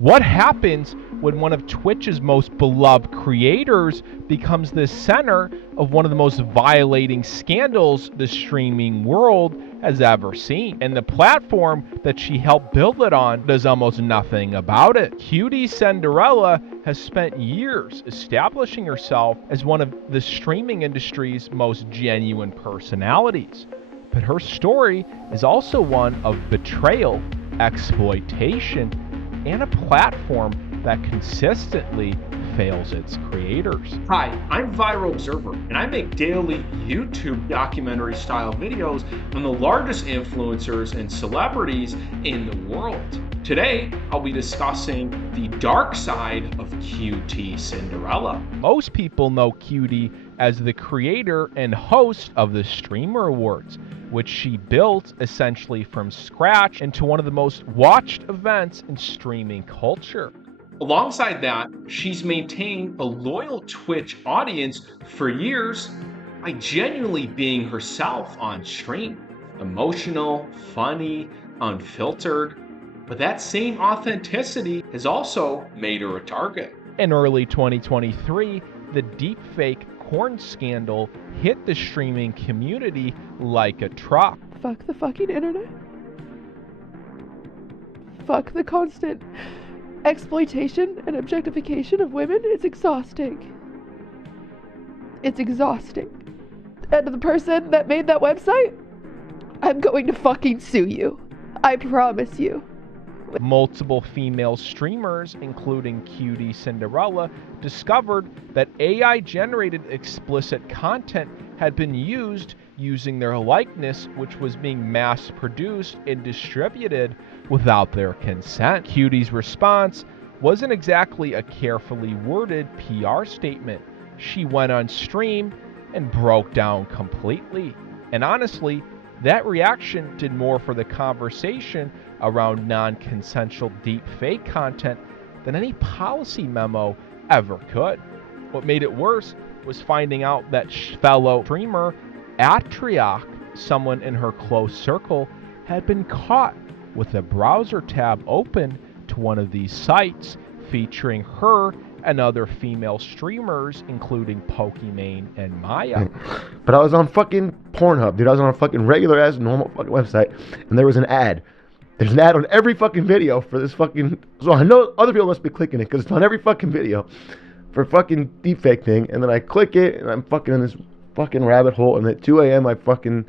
What happens when one of Twitch's most beloved creators becomes the center of one of the most violating scandals the streaming world has ever seen? And the platform that she helped build it on does almost nothing about it. QTCinderella has spent years establishing herself as one of the streaming industry's most genuine personalities. But her story is also one of betrayal, exploitation, and a platform that consistently fails its creators. Hi, I'm Viral Observer, and I make daily YouTube documentary-style videos on the largest influencers and celebrities in the world. Today, I'll be discussing the dark side of QTCinderella. Most people know QT as the creator and host of the Streamer Awards, which she built essentially from scratch into one of the most watched events in streaming culture. Alongside that, she's maintained a loyal Twitch audience for years by genuinely being herself on stream. Emotional, funny, unfiltered, but that same authenticity has also made her a target. In early 2023, the deepfake porn scandal hit the streaming community like a truck. Fuck the fucking internet. Fuck the constant exploitation and objectification of women. It's exhausting. It's exhausting. And the person that made that website, I'm going to fucking sue you. I promise you. Multiple female streamers, including QTCinderella, discovered that AI-generated explicit content had been used using their likeness, which was being mass-produced and distributed without their consent. QT's response wasn't exactly a carefully worded PR statement. She went on stream and broke down completely. And honestly, that reaction did more for the conversation around non-consensual deepfake content than any policy memo ever could. What made it worse was finding out that fellow streamer Atriarch, someone in her close circle, had been caught with a browser tab open to one of these sites featuring her and other female streamers, including Pokimane and Maya. But I was on fucking Pornhub, dude. I was on a fucking regular ass normal fucking website, and there was an ad. There's an ad on every fucking video for this fucking. So I know other people must be clicking it because it's on every fucking video for fucking deepfake thing. And then I click it, and I'm fucking in this fucking rabbit hole. And at 2 a.m. I don't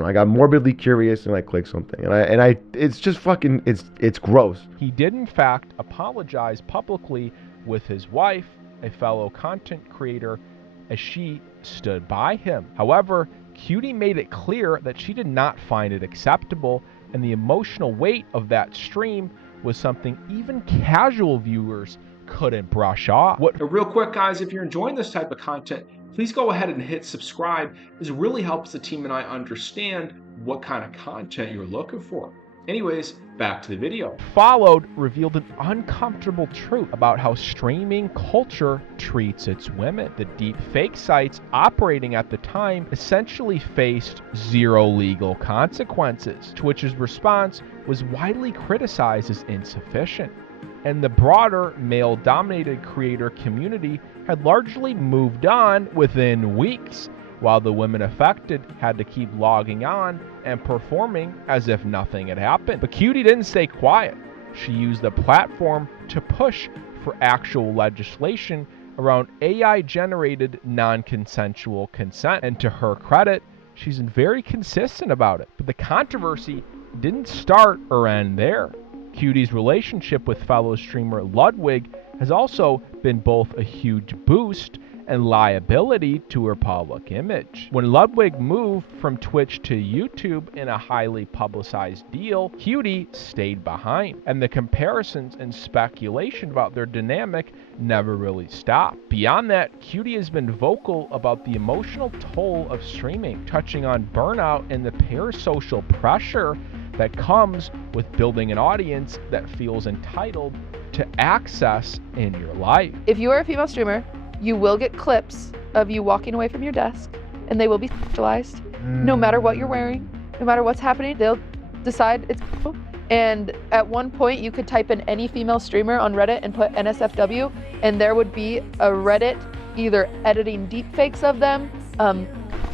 know. I got morbidly curious, and I clicked something, and I it's just fucking it's gross. He did in fact apologize publicly with his wife, a fellow content creator, as she stood by him. However, QT made it clear that she did not find it acceptable, and the emotional weight of that stream was something even casual viewers couldn't brush off. Real quick, guys, if you're enjoying this type of content, please go ahead and hit subscribe. This really helps the team and I understand what kind of content you're looking for. Anyways, back to the video. Followed revealed an uncomfortable truth about how streaming culture treats its women. The deepfake sites operating at the time essentially faced zero legal consequences. Twitch's response was widely criticized as insufficient, and the broader male-dominated creator community had largely moved on within weeks, while the women affected had to keep logging on and performing as if nothing had happened. But QT didn't stay quiet. She used the platform to push for actual legislation around AI-generated non-consensual consent. And to her credit, she's been very consistent about it. But the controversy didn't start or end there. QT's relationship with fellow streamer Ludwig has also been both a huge boost and liability to her public image. When Ludwig moved from Twitch to YouTube in a highly publicized deal, QT stayed behind, and the comparisons and speculation about their dynamic never really stopped. Beyond that, QT has been vocal about the emotional toll of streaming, touching on burnout and the parasocial pressure that comes with building an audience that feels entitled to access in your life. If you are a female streamer, you will get clips of you walking away from your desk, and they will be sexualized. No matter what you're wearing, no matter what's happening, they'll decide it's cool, And at one point, you could type in any female streamer on Reddit and put NSFW, and there would be a Reddit either editing deepfakes of them,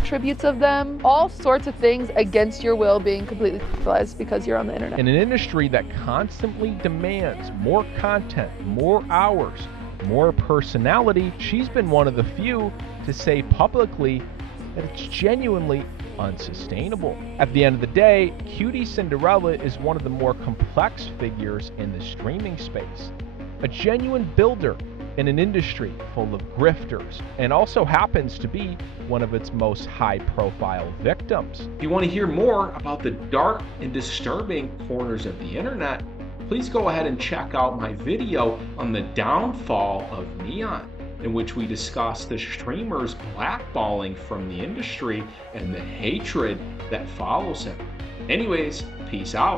tributes of them, all sorts of things against your will being completely sexualized because you're on the internet. In an industry that constantly demands more content, more hours, more personality, she's been one of the few to say publicly that it's genuinely unsustainable. At the end of the day, QTCinderella is one of the more complex figures in the streaming space. A genuine builder in an industry full of grifters, and also happens to be one of its most high-profile victims. If you want to hear more about the dark and disturbing corners of the internet, please go ahead and check out my video on the downfall of Neon, in which we discuss the streamers blackballing from the industry and the hatred that follows him. Anyways, peace out.